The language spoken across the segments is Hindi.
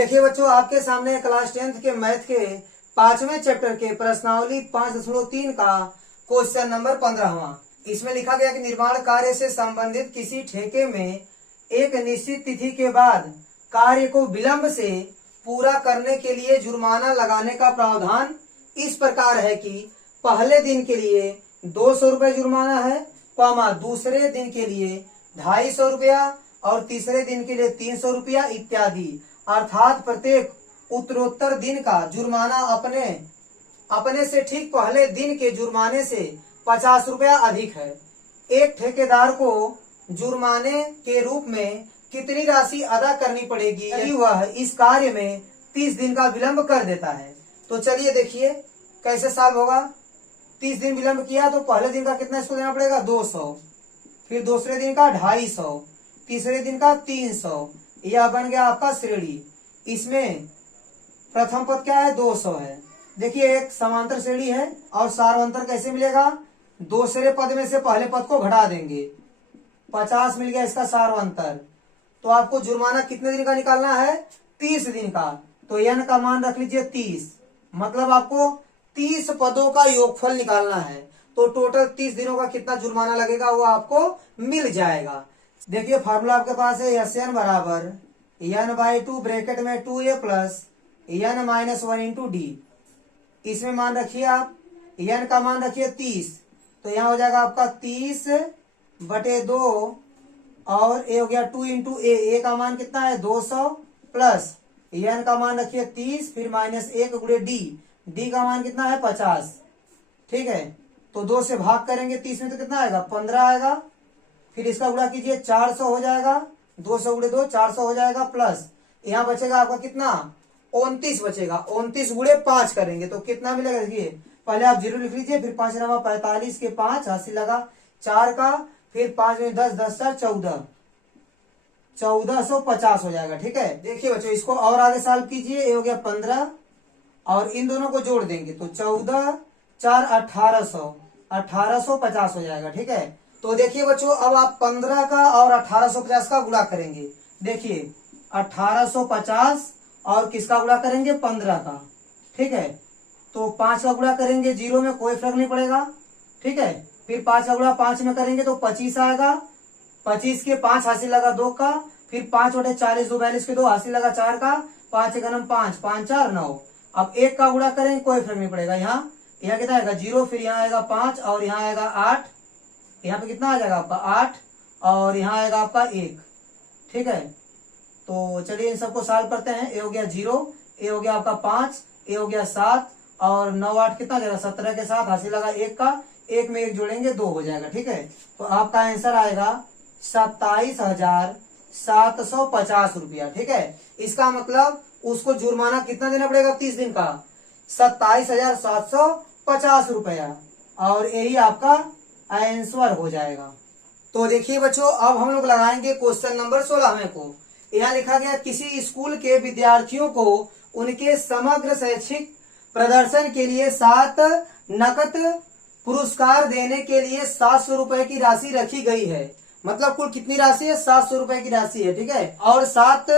देखिए बच्चों, आपके सामने क्लास 10th के मैथ के 5वें चैप्टर के प्रश्नावली 5.3 का क्वेश्चन नंबर 15वां। इसमें लिखा गया कि निर्माण कार्य से संबंधित किसी ठेके में एक निश्चित तिथि के बाद कार्य को विलंब से पूरा करने के लिए जुर्माना लगाने का प्रावधान इस प्रकार है कि पहले दिन के लिए 200 रुपये जुर्माना है, दूसरे दिन के लिए 250 रुपया और तीसरे दिन के लिए 300 रुपया इत्यादि। अर्थात प्रत्येक उत्तरोत्तर दिन का जुर्माना अपने से ठीक पहले दिन के जुर्माने से 50 रुपया अधिक है। एक ठेकेदार को जुर्माने के रूप में कितनी राशि अदा करनी पड़ेगी यदि वह इस कार्य में 30 दिन का विलंब कर देता है? तो चलिए देखिए कैसे सॉल्व होगा। 30 दिन विलंब किया तो पहले दिन का कितना इसको देना पड़ेगा 200, फिर दूसरे दिन का 250, तीसरे दिन का 300। यह बन गया आपका श्रेणी। इसमें प्रथम पद क्या है 200 है। देखिए एक समांतर श्रेणी है और सार्वंतर कैसे मिलेगा? दूसरे पद में से पहले पद को घटा देंगे, 50 मिल गया इसका सार्वंतर। तो आपको जुर्माना कितने दिन का निकालना है? 30 दिन का। तो n का मान रख लीजिए 30, मतलब आपको 30 पदों का योगफल निकालना है। तो टोटल 30 दिनों का कितना जुर्माना लगेगा वो आपको मिल जाएगा। देखिए फॉर्मूला आपके पास है SN बराबर n/2 ब्रैकेट में 2a plus n-1 into D. इसमें मान रखिए आप n का मान रखिए 30, तो यहाँ हो जाएगा आपका 30/2 और a हो गया 2 इंटू a का मान कितना है 200 प्लस n का मान रखिए 30, फिर -1 गुणे डी का मान कितना है 50। ठीक है, तो 2 से भाग करेंगे 30 में तो कितना आएगा 15 आएगा। फिर इसका गुणा कीजिए 400 हो जाएगा, 200 गुणे 2 400 हो जाएगा, प्लस यहाँ बचेगा आपका कितना 29 बचेगा। 29 गुणे 5 करेंगे तो कितना मिलेगा? देखिए पहले आप 0 लिख लीजिए, फिर 5 9 45 के 5 हासिल लगा 4 का, फिर 5 में 10 10 4 14, 1450 हो जाएगा। ठीक है, देखिए बच्चों इसको और आगे सॉल्व कीजिए। ये हो गया 15 और इन दोनों को जोड़ देंगे तो 14 4 1800, 1850 हो जाएगा। ठीक है, तो देखिए बच्चों अब आप 15 का और 1850 का गुणा करेंगे। देखिए 1850 और किसका गुणा करेंगे 15 का। ठीक है, तो 5 का गुणा करेंगे 0 में कोई फर्क नहीं पड़ेगा। ठीक है, फिर 5 का गुणा 5 में करेंगे तो 25 आएगा, 25 के 5 हासिल लगा 2 का, फिर 5/40 2 42 के 2 हासिल लगा 4 का, 5 1 5 5 4 9। अब 1 का गुणा करेंगे कोई फर्क नहीं पड़ेगा। यहाँ कितना आएगा 0, फिर यहाँ आएगा 5 और यहाँ आएगा 8, यहाँ पे कितना आ जाएगा आपका 8 और यहाँ आएगा आपका 1। ठीक है, तो चलिए इन सबको सॉल्व करते हैं। ए हो गया 0, ए हो गया आपका 5, ए हो गया 7 और 9 8 कितना जाएगा 17 के साथ हासिल लगा 1 का, 1 में 1 जोड़ेंगे 2 हो जाएगा। ठीक है, तो आपका आंसर आएगा 27,750 रुपया। ठीक है, इसका मतलब उसको जुर्माना कितना देना पड़ेगा 30 दिन का 27,750 रुपया, और यही आपका आंसर हो जाएगा। तो देखिए बच्चों अब हम लोग लगाएंगे क्वेश्चन नंबर 16 को। यहाँ लिखा गया किसी स्कूल के विद्यार्थियों को उनके समग्र शैक्षिक प्रदर्शन के लिए 7 नकद पुरस्कार देने के लिए 700 रुपए की राशि रखी गई है। मतलब कुल कितनी राशि है 700 रुपए की राशि है। ठीक है, और 7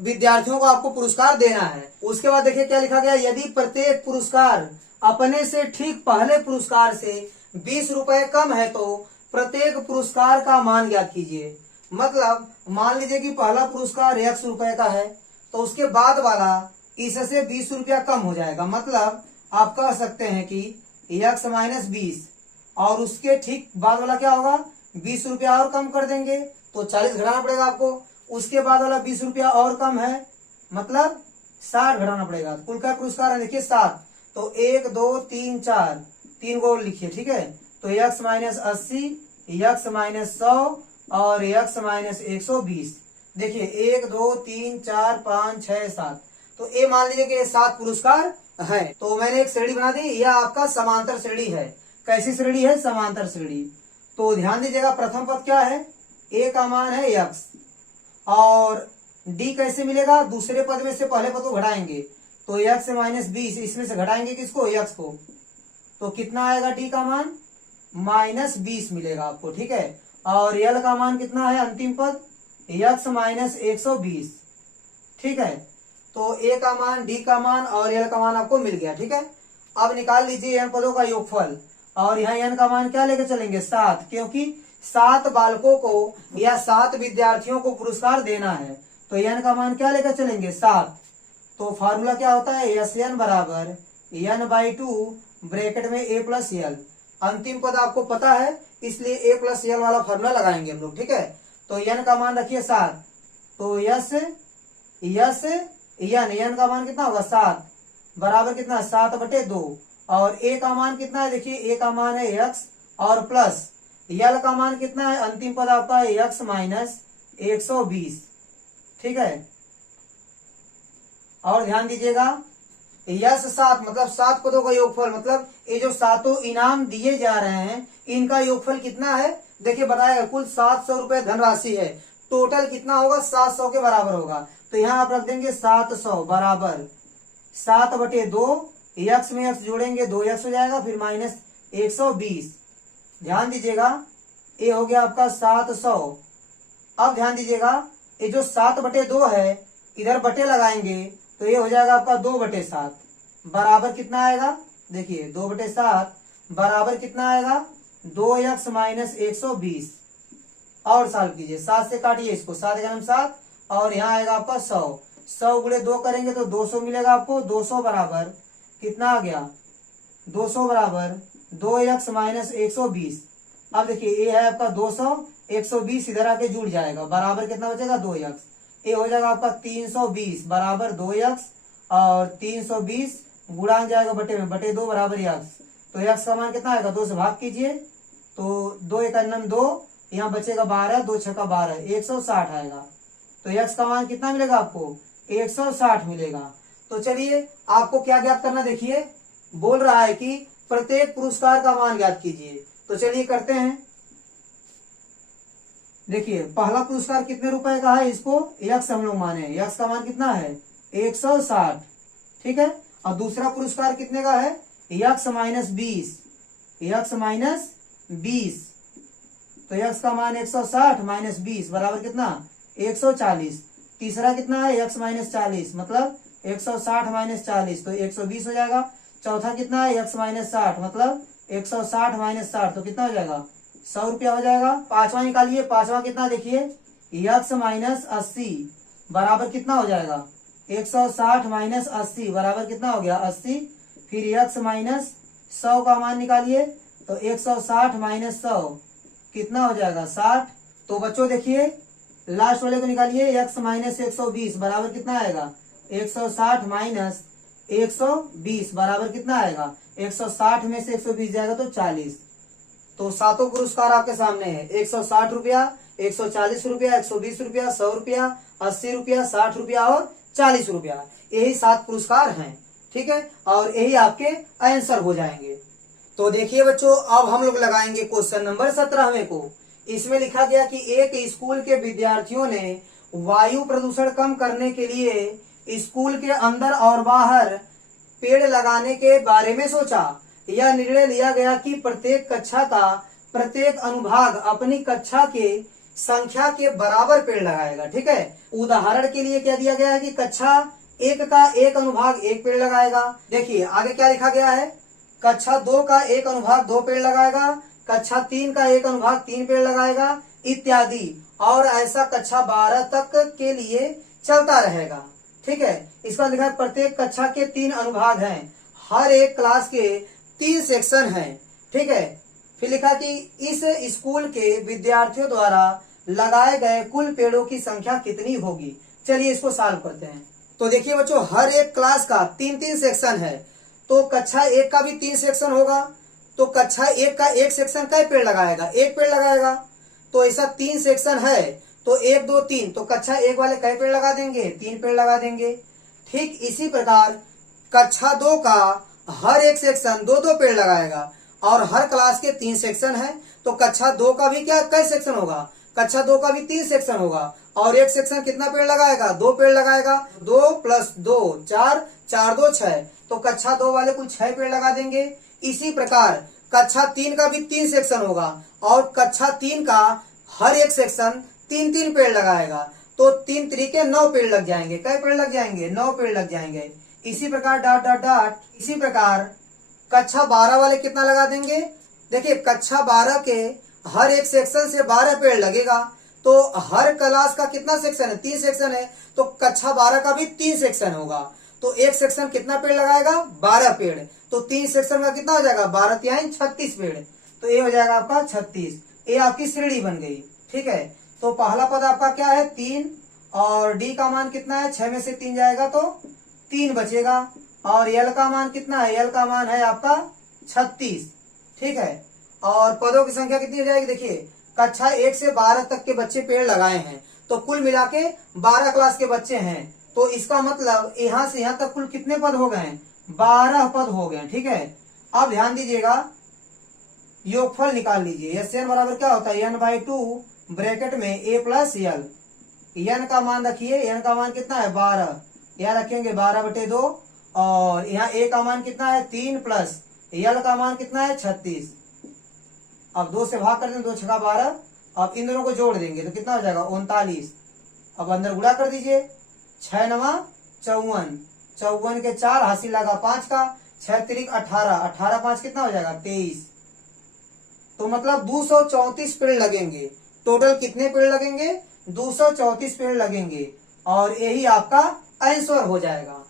विद्यार्थियों को आपको पुरस्कार देना है। उसके बाद देखिए क्या लिखा गया, यदि प्रत्येक पुरस्कार अपने से ठीक पहले पुरस्कार से 20 रुपए कम है तो प्रत्येक पुरस्कार का मान ज्ञात कीजिए। मतलब मान लीजिए कि पहला पुरस्कार 100 रुपए का है तो उसके बाद वाला इससे 20 रुपया कम हो जाएगा। मतलब आप कह सकते हैं कि x - 20 और उसके ठीक बाद वाला क्या होगा 20 रुपया और कम कर देंगे तो 40 घटाना पड़ेगा आपको। उसके बाद वाला 20 रुपया और कम है, मतलब 60 घटाना पड़ेगा। कुल का पुरस्कार है देखिए 7, तो 1 2 3 4 3 को लिखिए। ठीक है, तो x - 80, x - 100 और x - 120। देखिए 1 2 3 4 5 6 7, तो ये मान लीजिए कि ये 7 पुरस्कार है। तो मैंने एक श्रेणी बना दी, यह आपका समांतर श्रेणी है। कैसी श्रेणी है? समांतर श्रेणी। तो ध्यान दीजिएगा प्रथम पद क्या है, a का मान है x और d कैसे मिलेगा? दूसरे पद में से पहले पद को घटाएंगे तो x - 20, इसमें से घटाएंगे किसको x को, तो कितना आएगा d का मान -20 मिलेगा आपको। ठीक है, और l का मान कितना है अंतिम पद x - 120। ठीक है, तो ए का मान, डी का मान और एल का मान आपको मिल गया। ठीक है, अब निकाल लीजिए एन पदों का योगफल, और यहाँ एन का मान क्या लेकर चलेंगे 7, क्योंकि 7 बालकों को या 7 विद्यार्थियों को पुरस्कार देना है, तो एन का मान क्या लेकर चलेंगे 7। तो फार्मूला क्या होता है, एस एन बराबर n/2 ब्रैकेट में a प्लस एल। अंतिम पद आपको पता है, इसलिए a प्लस एल वाला फार्मूला लगाएंगे हम लोग। ठीक है, तो n का मान रखिए 7, तो यस एन का मान कितना होगा 7 बराबर कितना 7/2, और a का मान कितना है, देखिए a का मान है x और प्लस एल का मान कितना है, अंतिम पद आपका है x माइनस 120। ठीक है, और ध्यान दीजिएगा यस 7 मतलब 7 पदों का योगफल, मतलब ये जो 7 इनाम दिए जा रहे हैं इनका योगफल कितना है, देखिए बताएगा। कुल 700 रुपए धनराशि है, टोटल कितना होगा 700 के बराबर होगा। तो यहाँ आप रख देंगे 700 बराबर 7/2, x में x जोड़ेंगे 2x हो जाएगा, फिर माइनस 120। ध्यान दीजिएगा ये हो गया आपका 700। अब ध्यान दीजिएगा ये जो 7/2 है इधर बटे लगाएंगे तो ये हो जाएगा आपका 2/7 बराबर कितना आएगा, देखिए 2/7 बराबर कितना आएगा 2x माइनस 120। और सॉल्व कीजिए, 7 से काटिए इसको, 7 का 7 और यहाँ आएगा आपका 100 गुणे 2 करेंगे तो 200 मिलेगा आपको। 200 बराबर कितना आ गया, 200 बराबर 2x माइनस 120। अब देखिए ये है आपका 200, 120 इधर आके जुड़ जाएगा, बराबर कितना बचेगा 2x। ये हो जाएगा आपका 320 बराबर 2x, और 320 गुणा जाएगा बटे में, बटे 2 बराबर x। तो x का मान कितना आएगा, 2 से भाग कीजिए तो 2 × 1 2, यहाँ बचेगा 12, 2 × 6 12, 160 आएगा। तो x का मान कितना मिलेगा आपको 160 मिलेगा। तो चलिए आपको क्या ज्ञात करना, देखिए बोल रहा है कि प्रत्येक पुरस्कार का मान ज्ञात कीजिए। तो चलिए करते हैं। देखिए पहला पुरस्कार कितने रुपए का है, इसको x हम लोग माने, x का मान कितना है 160। ठीक है, और दूसरा पुरस्कार कितने का है x माइनस 20, x माइनस 20। तो x का मान 160 माइनस 20 बराबर कितना 140। तीसरा कितना है x माइनस 40, मतलब 160 माइनस 40 तो 120 हो जाएगा। चौथा कितना है x माइनस 60, मतलब 160 माइनस 60 तो कितना हो जाएगा 100 रुपया हो जाएगा। पांचवा निकालिए, पांचवा कितना देखिए x माइनस 80 बराबर कितना हो जाएगा 160 माइनस 80 बराबर कितना हो गया 80। फिर x माइनस 100 का मान निकालिए तो 160 माइनस 100 कितना हो जाएगा 60। तो बच्चों देखिए लास्ट वाले को निकालिए, x माइनस 120 बराबर कितना आएगा 160 माइनस 120 बराबर कितना आएगा 160 में से 120 जाएगा तो 40। तो सातों पुरस्कार आपके सामने है, 160 रुपया, 140 रुपया, 120 रुपया, 100 रुपया, 80 रुपया, 60 रुपया और 40 रुपया, यही 7 पुरस्कार हैं। ठीक है, और यही आपके आंसर हो जाएंगे। तो देखिए बच्चों अब हम लोग लगाएंगे क्वेश्चन नंबर 17वें को। इसमें लिखा गया कि एक स्कूल के विद्यार्थियों ने वायु प्रदूषण कम करने के लिए स्कूल के अंदर और बाहर पेड़ लगाने के बारे में सोचा। यह निर्णय लिया गया कि प्रत्येक कक्षा का प्रत्येक अनुभाग अपनी कक्षा के संख्या के बराबर पेड़ लगाएगा। ठीक है, उदाहरण के लिए क्या दिया गया है कि कक्षा 1 का एक अनुभाग 1 पेड़ लगाएगा। देखिए आगे क्या लिखा गया है, कक्षा 2 का एक अनुभाग 2 पेड़ लगाएगा, कक्षा 3 का एक अनुभाग 3 पेड़ लगाएगा इत्यादि, और ऐसा कक्षा 12 तक के लिए चलता रहेगा। ठीक है, इसका लिखा है प्रत्येक कक्षा के 3 अनुभाग हैं, हर एक क्लास के 3 सेक्शन हैं। ठीक है, फिर लिखा कि इस स्कूल के विद्यार्थियों द्वारा लगाए गए कुल पेड़ों की संख्या कितनी होगी। चलिए इसको सॉल्व करते हैं। तो देखिए बच्चों हर एक क्लास का 3-3 सेक्शन है, तो कक्षा 1 का भी 3 सेक्शन होगा, तो कक्षा 1 का एक सेक्शन कै पेड़ लगाएगा 1 पेड़ लगाएगा। तो ऐसा 3 सेक्शन है तो 1 2 3, तो कक्षा 1 वाले कै पेड़ लगा देंगे 3 पेड़ लगा देंगे। ठीक इसी प्रकार कक्षा 2 का हर एक सेक्शन 2-2 पेड़ लगाएगा, और हर क्लास के 3 सेक्शन है, तो कक्षा 2 का भी क्या कै सेक्शन होगा, कक्षा 2 का भी 3 सेक्शन होगा, और एक सेक्शन कितना पेड़ लगाएगा 2 पेड़ लगाएगा। 2 + 2 4, 4 2 6, तो कक्षा 2 वाले कुल 6 पेड़ लगा देंगे। इसी प्रकार कक्षा 3 का भी 3 सेक्शन होगा, और कक्षा 3 का हर एक सेक्शन 3-3 पेड़ लगाएगा, तो 3 तरीके 9 पेड़ लग जाएंगे। कई पेड़ लग जाएंगे? 9 पेड़ लग जाएंगे। इसी प्रकार डॉट डॉट डॉट, इसी प्रकार कक्षा 12 वाले कितना लगा देंगे? देखिए कक्षा 12 के हर एक सेक्शन से 12 पेड़ लगेगा, तो हर क्लास का कितना सेक्शन है? 3 सेक्शन है, तो कक्षा 12 का भी 3 सेक्शन होगा। तो एक सेक्शन कितना पेड़ लगाएगा? 12 पेड़। तो 3 सेक्शन का कितना हो जाएगा? 12 तिहाई 36 पेड़। तो ये हो जाएगा आपका 36। ये आपकी श्रेणी बन गई। ठीक है, तो पहला पद आपका क्या है? 3, और डी का मान कितना है? 6 में से 3 जाएगा तो 3 बचेगा। और यल का मान कितना है? यल का मान है आपका 36। ठीक है, और पदों की संख्या कितनी हो जाएगी? देखिए कक्षा 1 से 12 तक के बच्चे पेड़ लगाए हैं, तो कुल मिला के 12 क्लास के बच्चे हैं। तो इसका मतलब यहां से यहां तक कुल कितने पद हो गए? 12 पद हो गए। ठीक है, अब ध्यान दीजिएगा, योगफल निकाल लीजिए। एस एन बराबर क्या होता है? n/2 ब्रैकेट में a प्लस यल। एन का मान रखिए, एन का मान कितना है? 12। यहाँ रखेंगे 12/2, और यहाँ a का मान कितना है? 3 प्लस यल का मान कितना है? 36। अब 2 से भाग कर देंगे, 2 छक्का 12। अब इन दोनों को जोड़ देंगे तो कितना हो जाएगा? 39। अब अंदर गुणा कर दीजिए, 6 9 54, 54 के 4 हासिल लगा 5 का, 6 3 18, 18 5 कितना हो जाएगा? 23। तो मतलब 234 पेड़ लगेंगे। टोटल कितने पेड़ लगेंगे? 234 पेड़ लगेंगे, और यही आपका आंसर हो जाएगा।